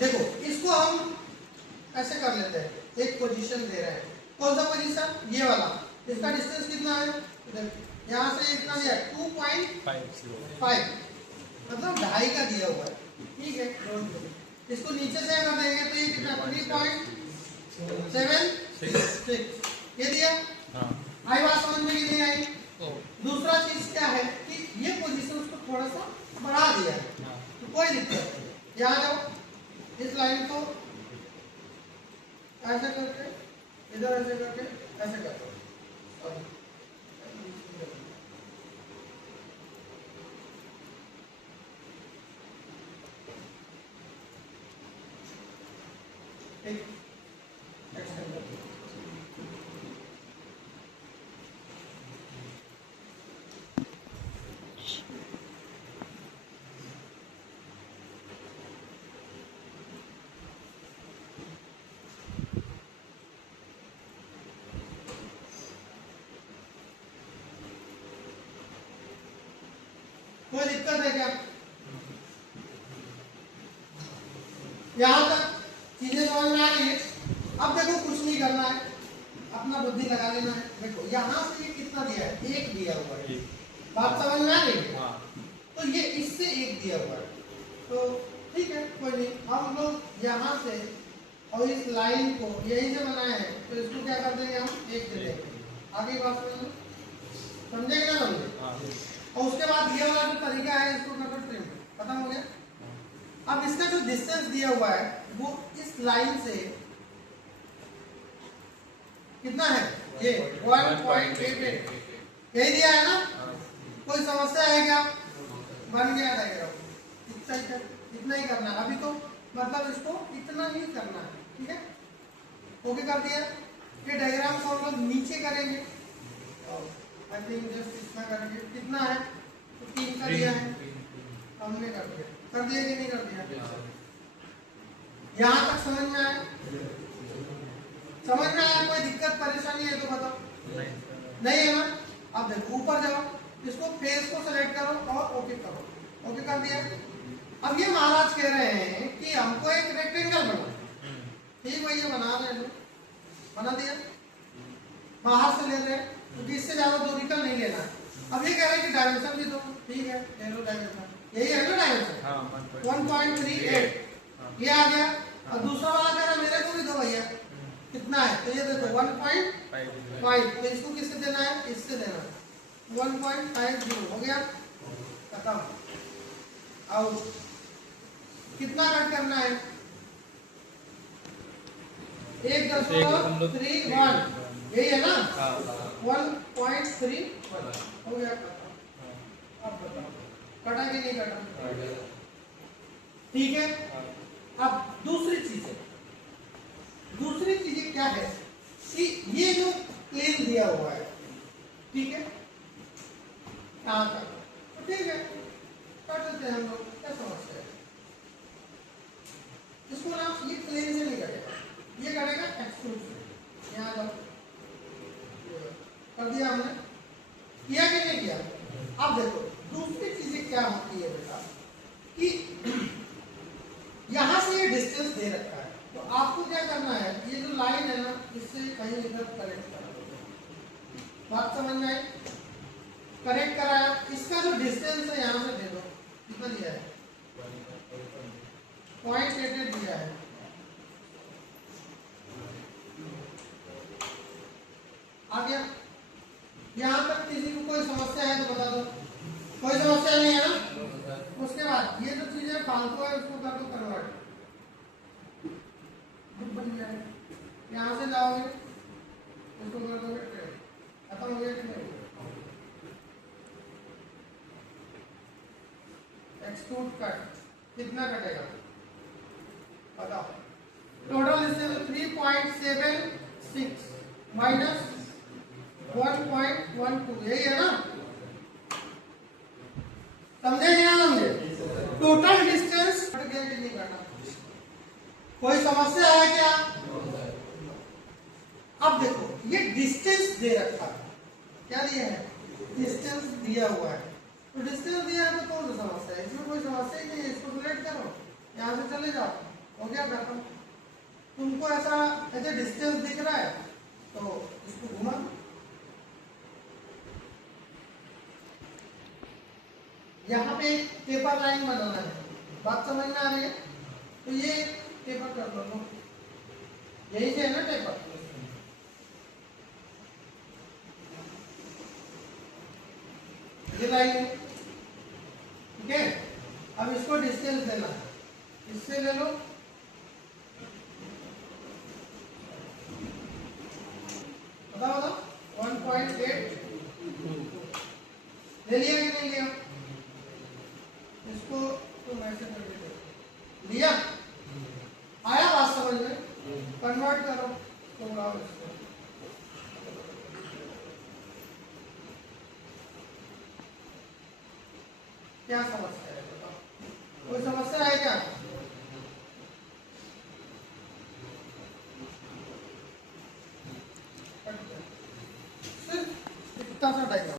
देखो इसको हम ऐसे कर लेते हैं, एक पोजीशन दे रहे हैं, कौन सा पोजीशन, ये वाला, इसका डिस्टेंस कितना है, यहाँ से इतना दिया 2.5, मतलब 2.5 का दिया हुआ है, ठीक है। इसको नीचे से अगर देंगे तो ये कितना 3.76 ये दिया। आई बात समझ में नहीं आई। दूसरा चीज क्या है कि ये पोजीशन उसको थोड़ा सा बढ़ा दिया है, तो कोई दिक्कत नहीं, यहाँ जाओ, इस लाइन को ऐसे करके इधर ऐसे करके ऐसे कर दो, कोई दिक्कत है क्या? यहाँ तक चीजें समझ में आ रही है। अब देखो कुछ नहीं करना है, अपना बुद्धि लगा लेना है। देखो यहाँ से ये कितना दिया है, एक दिया हुआ है, बात समझ में आ रही है। तो ये इससे एक दिया हुआ है, तो ठीक है कोई नहीं, हम लोग यहाँ से और इस लाइन को यहीं से बनाए हैं, तो इसको क्या कर देंगे, हम एक दे देंगे। आगे बात समझे क्या समझे? और उसके बाद ये वाला जो तरीका है इसको कर ट्रिम, खत्म हो गया। अब इसका जो डिस्टेंस दिया हुआ है वो इस लाइन से कितना है, ये 1.88 यही दिया है ना। कोई समस्या है क्या? बन गया डायग्राम, इतना ही करना है अभी, तो मतलब इसको इतना ही करना है, ठीक है। ओके कर दिया। ये डायग्राम को हम लोग नीचे करेंगे, आई थिंक जस्ट इतना करेंगे, कितना है तो 3 का दिया है, हमने कर दिया कि नहीं कर दिया? यहाँ तक समझ में आया? समझ में आया? कोई दिक्कत परेशानी है तो बताओ। नहीं है ना? अब देखो ऊपर जाओ, इसको फेस को सेलेक्ट करो और ओके करो। ओके कर दिया। अब ये महाराज कह रहे हैं कि हमको एक रेक्टेंगल बना, ठीक है, ये बना रहे हैं, बना दिया, बाहर से ले रहे हैं क्योंकि इससे ज्यादा दूरी का नहीं लेना है। अब ये कह रहे हैं कि डायमेंशन भी दो, ठीक है, ले लो डायमेंशन, यही है ना डायमेंशन, 1.38 ये आ गया। और दूसरा वाला कह रहा मेरे को भी दो भैया, कितना है, तो ये देखो 1.5, तो इसको किससे देना है, इससे देना है, 1.50 हो गया, खत्म। आउट। कितना कट करना है, 1.31 यही है ना, 1.31 हो गया, अब बताओ कटा कि नहीं कटा? ठीक है। अब दूसरी चीजें क्या है कि ये जो प्लेन दिया हुआ है, ठीक है, यहाँ तक तो ठीक है, कर देते हैं हम लोग, क्या समस्या है? इसको ना ये प्लेन से नहीं करेगा, ये करेगा एक्सट्रूड से। यहाँ जाओ, कर दिया हमने, किया कि नहीं किया? अब देखो दूसरी चीजें क्या होती है बेटा कि यहां से ये डिस्टेंस दे रखा है, तो आपको क्या करना है, ये जो लाइन है ना इससे कहीं इधर करेक्ट करा दो। बात समझ में आई? करेक्ट कराया, इसका जो डिस्टेंस है यहां से दे दो, कितना दिया है, 0.88 दिया है। आ गया। यहाँ तक किसी को कोई समस्या है तो बता दो, कोई समस्या नहीं है ना? उसके बाद ये जो चीजें फालतू है उसको कर दो कन्वर्ट, बन जाए। यहाँ से जाओगे इसको कर दोगे, खत्म हो गया कि नहीं? एक्सट्रूड कट कितना कटेगा बताओ? टोटल डिस्टेंस 3.76 माइनस 1.12 यही है ना? समझे या ना समझे? टोटल डिस्टेंस कट गया कि नहीं कटा? कोई समस्या है क्या? अब देखो ये डिस्टेंस दे रखा है, क्या दिया है, डिस्टेंस दिया हुआ है, तो डिस्टेंस दिया है तो कौन सा समस्या है? इसमें कोई समस्या ही नहीं है, इसको सिलेक्ट करो, यहाँ से चले जाओ हो गया खत्म। तुमको ऐसा ऐसे डिस्टेंस दिख रहा है तो इसको घुमा, यहाँ पे एक टेपर लाइन बनाना है, बात समझ में आ रही है? तो ये टेपर कर लो, यही से है ना टेपर, ये लाइन है, ठीक है। अब इसको डिस्टेंस देना है, इससे ले लो, बताओ बताओ 1.8 ले लिया कि नहीं लिया? इसको तुम ऐसे कर दो, लिया? आया बात समझ में? कन्वर्ट करो तो लाओ इसको, क्या समस्या है बताओ? कोई समस्या है क्या? सिर्फ इतना सा डायग्राम।